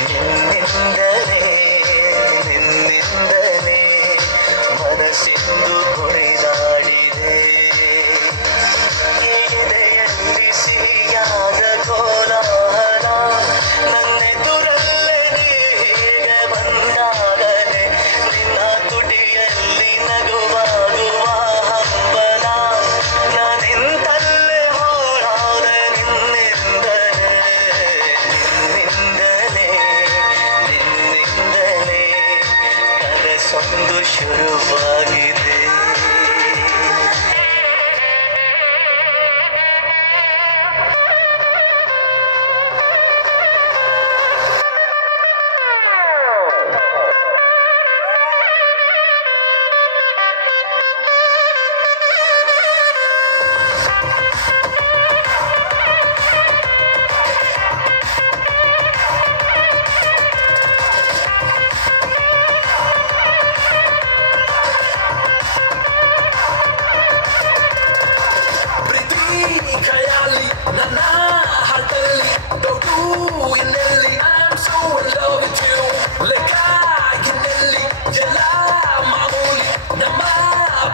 ನಿನ್ನಿಂದಲೇ ನಿನ್ನಿಂದಲೇ ಮನಸ್ಸಿಂದು ಕುಣಿದಾಡಿದೆ ಎದೆಯಲ್ಲಿ ಸಿಹಿಯಾದ ಕೋಲಾಹಲ ನನ್ನೆದುರಲ್ಲೇ ನೀಗೆ ಬಂದಾಗಲೇ ನಿನ್ನ ತುಟಿಯಲ್ಲಿ ನಗುವಾಗುವ ಹಂಬಲ ನಾನಿಂತಲ್ಲೇ ಹೋರಾದೆ ನಿನ್ನಿಂದಲೇ ನಿನ್ನಿಂದಲೇ ನಿನ್ನಿಂದಲೇ ಕನಸೊಂದು ಶುರುವಾಗಿದೆ ನನ್ನ ಹಾಟಲ್ಲಿ ಡೌಟು ಇನ್ನೆಲ್ಲಿ I'm so in love with you ಲೆಕ್ಕ ಇನ್ನೆಲ್ಲಿ ಎಲ್ಲ ಮಾಮೂಲಿ ನಮ್ಮ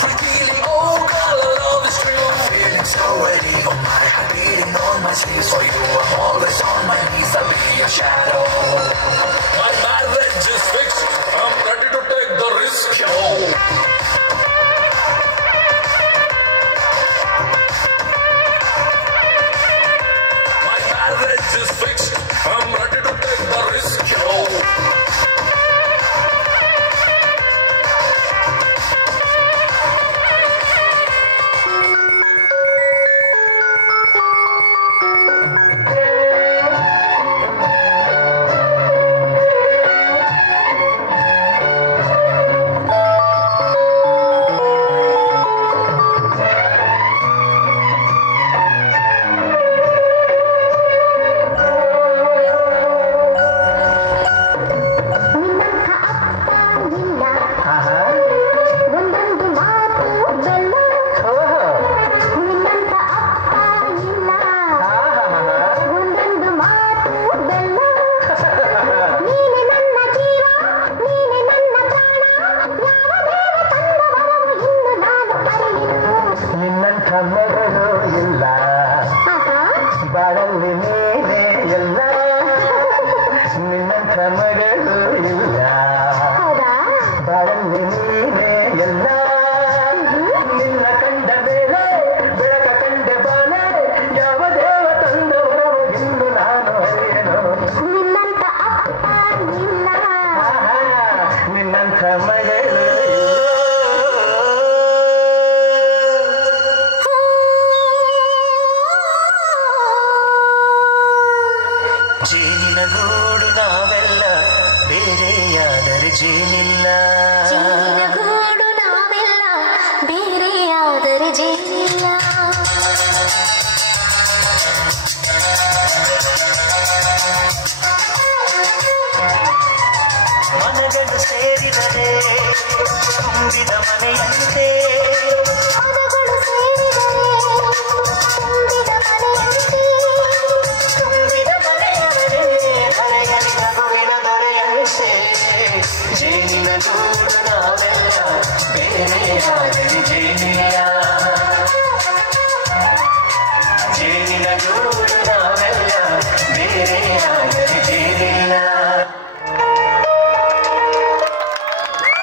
ಪ್ರೀತಿಲಿ Oh girl I love is true Feeling so ready on my heart beating on my sleeves For you I'm always on my knees I'll be your shadow My marriage is fixed I'm ready to take the risk yo is fixed. I'm ready to take the risk, yo. ಬಾಳಲ್ಲಿ ನೀನೇ ಎಲ್ಲ ನಿನ್ನಂಥ ಮಗಳು ಇಲ್ಲ ಬಾಳಲ್ಲಿ ನೀನೇ ಎಲ್ಲ ನಿನ್ನ ಕಂಡ ಮೇಲೆ ಬೆಳಕ ಕಂಡ ಬಾಲೆ ಯಾವ ದೇವ ತಂದವರು ಇನ್ನು ನಾನು ಅರಿಯನು ನಿನ್ನಂಥ ಅಪ್ಪ ಇಲ್ಲ ನಿನ್ನಂಥ ಮಗಳು ಜೇನಿನ ಗೂಡು ನಾವೆಲ್ಲ ಬೇರೆಯಾದರೆ ಜೇನಿಲ್ಲ ಜೇನಿನ ಗೂಡು ನಾವೆಲ್ಲ ಬೇರೆಯಾದರೆ ಜೇನಿಲ್ಲ ಮನಗಳು ಸೇರಿದರೆ ತುಂಬಿದ ಮನೆಯಂತೆ